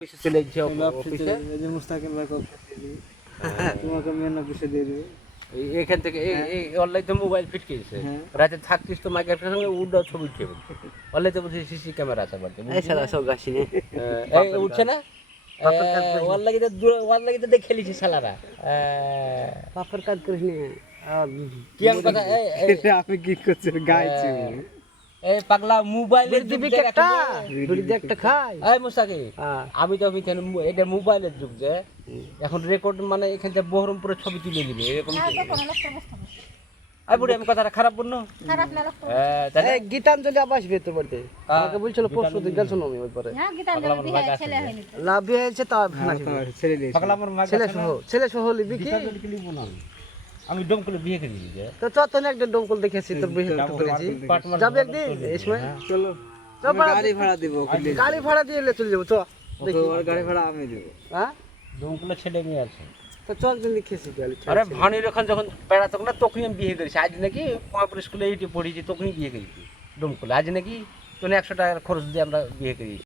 অফিসে চলে অফিসে। এই যে মুস্তাকিম ভাই তোমাকে মেন অফিসে দিয়ে দিবে। এখান থেকে অনলাইন তো মোবাইল ফিট হ্যাঁ। রাতে থাকতিস তো মাইকের সঙ্গে ছবি অনলাইন তো বলছি সিসি ক্যামেরা আছে বাড়িতে এই সাদা সব গাছি নে। এই উঠছে না? ওয়াল লাগিতে ওয়াল লাগিতে দেখ খেলিছে শালারা। পাপড় কাজ করিস নে। কি কথা? আমি কি করছি গাইছি। এই পাগলা মোবাইলের দিবি একটা এখন যে। বিড়ি দিয়ে একটা খাই। এই মুস্তাকি হ্যাঁ। আমি তো আমি এটা মোবাইলের যুগ যে। এখন রেকর্ড মানে এখান থেকে বহরমপুরের ছবি তুলে দিবে এরকম আই বুড়ি আমি কথাটা খারাপ বলল? খারাপ না লাগতো হ্যাঁ, এই গীতাঞ্জলি আবার আসবে তোর বাড়িতে। আমাকে বলছিল পরশু দিন গেল আমি ওই পরে। হ্যাঁ গীতাঞ্জলি বিয়ে ছেলে হয়নি হয়েছে তা মা ছেলে সহ ছেলে সহ লিবি কি? না আমি। আমি ডম করে বিয়ে করে দিয়েছি। তো চত না একটা ডঙ্কল দেখেছি তোর বিয়ে করেছি যাবে একদিন? এই সময়? চলো। চল গাড়ি ভাড়া দিব গাড়ি ভাড়া দিয়ে চলে যাব চ ওকে ওর গাড়ি ভাড়া আমি দিব। হ্যাঁ? ডম করে ছেলে মেয়ে আছে। তো চল জলদি খেয়েছি গেলি আরে ভানির ওখান যখন বেড়াতো না তখনই আমি বিয়ে করেছি। আজ নাকি পঁয়পুর স্কুলে এইটি পড়েছি তখনই বিয়ে করেছি। ডম আজ নাকি তোনে একশো টাকার খরচ দিয়ে আমরা বিয়ে করেছি।